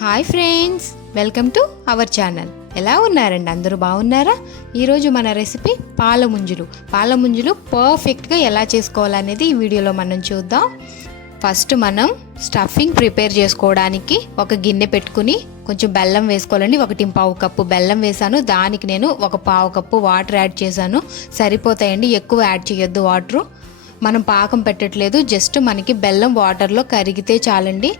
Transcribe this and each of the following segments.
Hi friends, welcome to our channel. ఎలా ఉన్నారండి? అందరూ బాగున్నారా? ఈరోజు మన రెసిపీ పాలముంజులు పర్ఫెక్ట్గా ఎలా చేసుకోవాలనేది ఈ వీడియోలో మనం చూద్దాం. ఫస్ట్ మనం స్టఫింగ్ ప్రిపేర్ చేసుకోవడానికి ఒక గిన్నె పెట్టుకుని కొంచెం బెల్లం వేసుకోవాలండి. 1.5 కప్పు బెల్లం వేసాను. దానికి నేను 1/4 కప్పు వాటర్ యాడ్ చేశాను. సరిపోతాయండి, ఎక్కువ యాడ్ చేయొద్దు. వాటరు మనం పాకం పెట్టట్లేదు, జస్ట్ మనకి బెల్లం వాటర్లో కరిగితే చాలండి.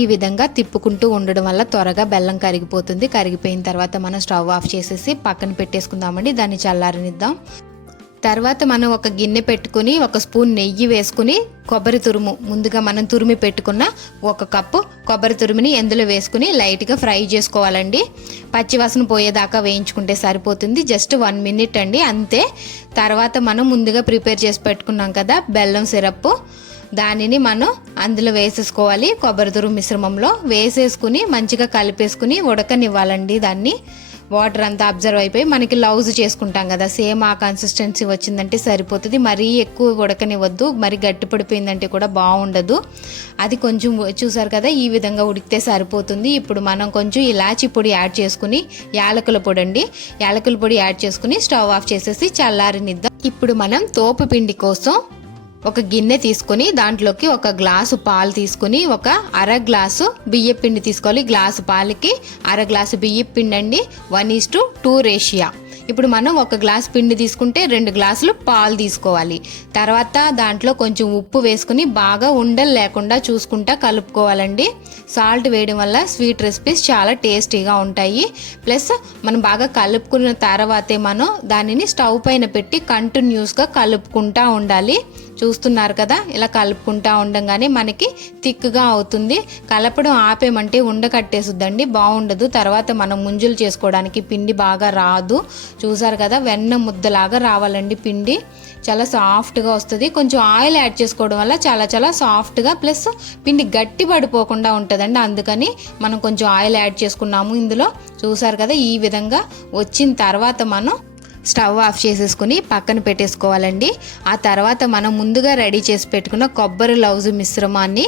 ఈ విధంగా తిప్పుకుంటూ ఉండడం వల్ల త్వరగా బెల్లం కరిగిపోతుంది. కరిగిపోయిన తర్వాత మనం స్టవ్ ఆఫ్ చేసేసి పక్కన పెట్టేసుకుందామండి. దాన్ని చల్లారనిద్దాం. తర్వాత మనం ఒక గిన్నె పెట్టుకుని 1 స్పూన్ నెయ్యి వేసుకుని కొబ్బరి తురుము, ముందుగా మనం తురిమి పెట్టుకున్న 1 కప్పు కొబ్బరి తురుముని ఎందులో వేసుకుని లైట్గా ఫ్రై చేసుకోవాలండి. పచ్చివాసన పోయేదాకా వేయించుకుంటే సరిపోతుంది. జస్ట్ 1 మినిట్ అండి, అంతే. తర్వాత మనం ముందుగా ప్రిపేర్ చేసి పెట్టుకున్నాం కదా బెల్లం సిరప్, దానిని మనం అందులో వేసేసుకోవాలి. కొబ్బరి తురుము మిశ్రమంలో వేసేసుకుని మంచిగా కలిపేసుకుని ఉడకనివ్వాలండి. దాన్ని వాటర్ అంతా అబ్జర్వ్ అయిపోయి మనకి లౌజ్ చేసుకుంటాం కదా, సేమ్ ఆ కన్సిస్టెన్సీ వచ్చిందంటే సరిపోతుంది. మరీ ఎక్కువ ఉడకనివ్వద్దు, మరి గట్టి పడిపోయిందంటే కూడా బాగుండదు. అది కొంచెం చూసారు కదా, ఈ విధంగా ఉడికితే సరిపోతుంది. ఇప్పుడు మనం కొంచెం ఇలాచి పొడి యాడ్ చేసుకుని, యాలకుల పొడి అండి, యాలకుల పొడి యాడ్ చేసుకుని స్టవ్ ఆఫ్ చేసేసి చల్లారనిద్దాం. ఇప్పుడు మనం తోపు పిండి కోసం ఒక గిన్నె తీసుకొని దాంట్లోకి 1 గ్లాసు పాలు తీసుకుని 1/2 గ్లాసు బియ్యం పిండి తీసుకోవాలి. గ్లాసు పాలకి 1/2 గ్లాసు బియ్యం పిండి అండి, 1:2 రేషియో. ఇప్పుడు మనం 1 గ్లాస్ పిండి తీసుకుంటే 2 గ్లాసులు పాలు తీసుకోవాలి. తర్వాత దాంట్లో కొంచెం ఉప్పు వేసుకుని బాగా ఉండలు లేకుండా చూసుకుంటా కలుపుకోవాలండి. సాల్ట్ వేయడం వల్ల స్వీట్ రెసిపీస్ చాలా టేస్టీగా ఉంటాయి. ప్లస్ మనం బాగా కలుపుకున్న తర్వాతే మనం దానిని స్టవ్ పైన పెట్టి కంటిన్యూస్గా కలుపుకుంటా ఉండాలి. చూస్తున్నారు కదా, ఇలా కలుపుకుంటా ఉండగానే మనకి థిక్గా అవుతుంది. కలపడం ఆపేమంటే ఉండకట్టేసుద్దండి, బాగుండదు. తర్వాత మనం ముంజులు చేసుకోవడానికి పిండి బాగా రాదు. చూసారు కదా, వెన్న ముద్దలాగా రావాలండి పిండి, చాలా సాఫ్ట్గా వస్తుంది. కొంచెం ఆయిల్ యాడ్ చేసుకోవడం వల్ల చాలా సాఫ్ట్గా, ప్లస్ పిండి గట్టి పడిపోకుండా ఉంటుందండి. అందుకని మనం కొంచెం ఆయిల్ యాడ్ చేసుకున్నాము ఇందులో. చూసారు కదా, ఈ విధంగా వచ్చిన తర్వాత మనం స్టవ్ ఆఫ్ చేసేసుకుని పక్కన పెట్టేసుకోవాలండి. ఆ తర్వాత మనం ముందుగా రెడీ చేసి పెట్టుకున్న కొబ్బరి లౌజు మిశ్రమాన్ని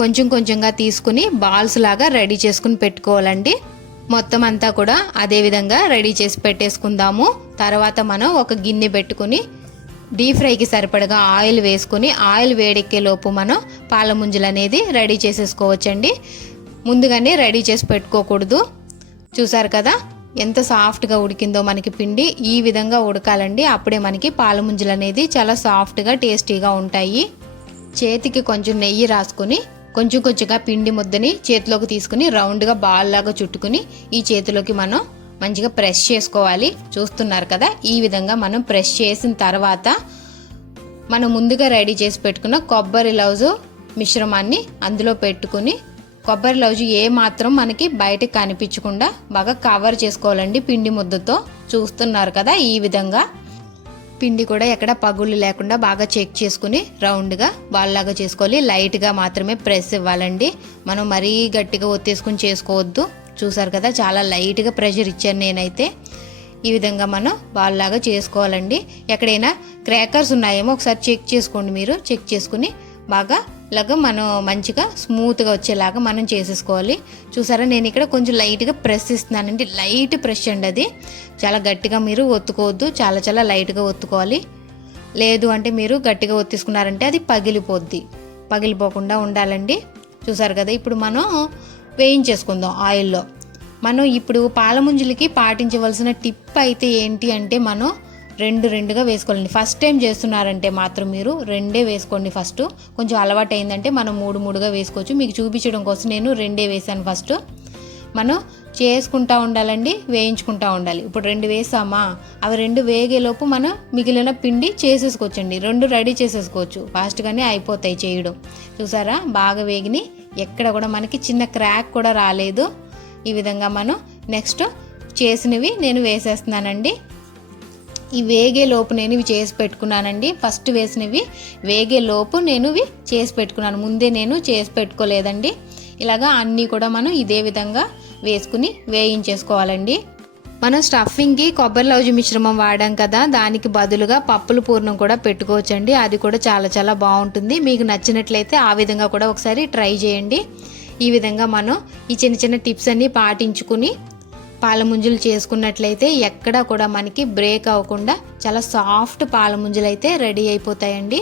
కొంచెంగా తీసుకుని బాల్స్ లాగా రెడీ చేసుకుని పెట్టుకోవాలండి. మొత్తం అంతా కూడా అదే విధంగా రెడీ చేసి పెట్టేసుకుందాము. తర్వాత మనం ఒక గిన్నె పెట్టుకుని డీప్ ఫ్రైకి సరిపడగా ఆయిల్ వేసుకుని, ఆయిల్ వేడెక్కే లోపు మనం పాలముంజలు అనేది రెడీ చేసేసుకోవచ్చండి. ముందుగానే రెడీ చేసి పెట్టుకోకూడదు. చూసారు కదా ఎంత సాఫ్ట్గా ఉడికిందో మనకి పిండి. ఈ విధంగా ఉడకాలండి, అప్పుడే మనకి పాలముంజలు అనేది చాలా సాఫ్ట్గా టేస్టీగా ఉంటాయి. చేతికి కొంచెం నెయ్యి రాసుకుని కొంచెంగా పిండి ముద్దని చేతిలోకి తీసుకుని రౌండ్గా బాల్ లాగా చుట్టుకుని ఈ చేతిలోకి మనం మంచిగా ప్రెస్ చేసుకోవాలి. చూస్తున్నారు కదా, ఈ విధంగా మనం ప్రెస్ చేసిన తర్వాత మనం ముందుగా రెడీ చేసి పెట్టుకున్న కొబ్బరి లౌజు మిశ్రమాన్ని అందులో పెట్టుకుని, కొబ్బరి లౌజు ఏ మాత్రం మనకి బయటకు కనిపించకుండా బాగా కవర్ చేసుకోవాలండి పిండి ముద్దతో. చూస్తున్నారు కదా, ఈ విధంగా పిండి కూడా ఎక్కడ పగుళ్ళు లేకుండా బాగా చెక్ చేసుకుని రౌండ్గా బాల్లాగా చేసుకోవాలి. లైట్గా మాత్రమే ప్రెస్ ఇవ్వాలండి, మనం మరీ గట్టిగా ఒత్తేసుకుని చేసుకోవద్దు. చూసారు కదా, చాలా లైట్గా ప్రెషర్ ఇచ్చాను నేనైతే. ఈ విధంగా మనం బాల్లాగా చేసుకోవాలండి. ఎక్కడైనా క్రాకర్స్ ఉన్నాయేమో ఒకసారి చెక్ చేసుకోండి. మీరు చెక్ చేసుకుని బాగా ఇలాగా మనం మంచిగా స్మూత్గా వచ్చేలాగా మనం చేసేసుకోవాలి. చూసారా, నేను ఇక్కడ కొంచెం లైట్గా ప్రెస్ ఇస్తున్నానండి. లైట్ ప్రెస్ అండి, అది చాలా గట్టిగా మీరు ఒత్తుకోవద్దు, చాలా లైట్గా ఒత్తుకోవాలి. లేదు అంటే మీరు గట్టిగా ఒత్తిసుకున్నారంటే అది పగిలిపోద్ది, పగిలిపోకుండా ఉండాలండి. చూసారు కదా, ఇప్పుడు మనం వేయించేసుకుందాం ఆయిల్లో. మనం ఇప్పుడు పాలముంజలకి పాటించవలసిన టిప్ అయితే ఏంటి అంటే, మనం రెండుగా వేసుకోవాలండి. ఫస్ట్ టైం చేస్తున్నారంటే మాత్రం మీరు 2 వేసుకోండి. ఫస్ట్ కొంచెం అలవాటు అయిందంటే మనం 3గా వేసుకోవచ్చు. మీకు చూపించడం కోసం నేను 2 వేసాను. ఫస్ట్ మనం చేసుకుంటా ఉండాలండి, వేయించుకుంటా ఉండాలి. ఇప్పుడు 2 వేసామా, అవి 2 వేగేలోపు మనం మిగిలిన పిండి చేసేసుకోవచ్చండి. 2 రెడీ చేసేసుకోవచ్చు, ఫాస్ట్గానే అయిపోతాయి చేయడం. చూసారా, బాగా వేగిని, ఎక్కడ కూడా మనకి చిన్న క్రాక్ కూడా రాలేదు. ఈ విధంగా మనం నెక్స్ట్ చేసినవి నేను వేసేస్తున్నానండి. ఈ వేగే లోపు నేను ఇవి చేసి పెట్టుకున్నానండి. ఫస్ట్ వేసినవి వేగే లోపు నేను ఇవి చేసి పెట్టుకున్నాను, ముందే నేను చేసి పెట్టుకోలేదండి. ఇలాగా అన్నీ కూడా మనం ఇదే విధంగా వేసుకుని వేయించేసుకోవాలండి. మనం స్టఫింగ్కి కొబ్బరి లౌజు మిశ్రమం వాడాం కదా, దానికి బదులుగా పప్పుల పూర్ణం కూడా పెట్టుకోవచ్చండి. అది కూడా చాలా బాగుంటుంది. మీకు నచ్చినట్లయితే ఆ విధంగా కూడా ఒకసారి ట్రై చేయండి. ఈ విధంగా మనం ఈ చిన్న చిన్న టిప్స్ అన్నీ పాటించుకుని పాలముంజలు చేసుకున్నట్లయితే ఎక్కడా కూడా మనకి బ్రేక్ అవ్వకుండా చాలా సాఫ్ట్ పాలముంజలు అయితే రెడీ అయిపోతాయండి.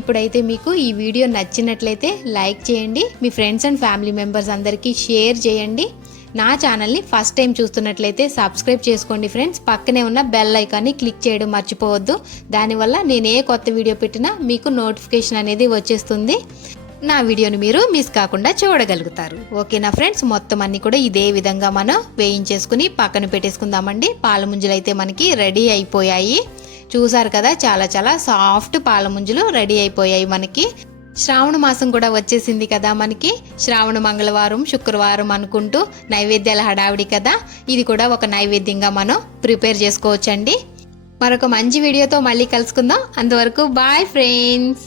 ఇప్పుడైతే మీకు ఈ వీడియో నచ్చినట్లయితే లైక్ చేయండి, మీ ఫ్రెండ్స్ అండ్ ఫ్యామిలీ మెంబర్స్ అందరికీ షేర్ చేయండి. నా ఛానల్ని ఫస్ట్ టైం చూస్తున్నట్లయితే సబ్స్క్రైబ్ చేసుకోండి ఫ్రెండ్స్. పక్కనే ఉన్న బెల్ ఐకాన్ని క్లిక్ చేయడం మర్చిపోవద్దు. దానివల్ల నేను ఏ కొత్త వీడియో పెట్టినా మీకు నోటిఫికేషన్ అనేది వచ్చేస్తుంది. నా వీడియోని మీరు మిస్ కాకుండా చూడగలుగుతారు. ఓకేనా ఫ్రెండ్స్, మొత్తం అన్నీ కూడా ఇదే విధంగా మనం వేయించేసుకుని పక్కన పెట్టేసుకుందామండి. పాలముంజలు అయితే మనకి రెడీ అయిపోయాయి. చూసారు కదా, చాలా చాలా సాఫ్ట్ పాలముంజలు రెడీ అయిపోయాయి. మనకి శ్రావణ మాసం కూడా వచ్చేసింది కదా, మనకి శ్రావణ మంగళవారం శుక్రవారం అనుకుంటూ నైవేద్యాల హడావిడి కదా, ఇది కూడా ఒక నైవేద్యంగా మనం ప్రిపేర్ చేసుకోవచ్చండి. మరొక మంచి వీడియోతో మళ్ళీ కలుసుకుందాం. అంతవరకు బాయ్ ఫ్రెండ్స్.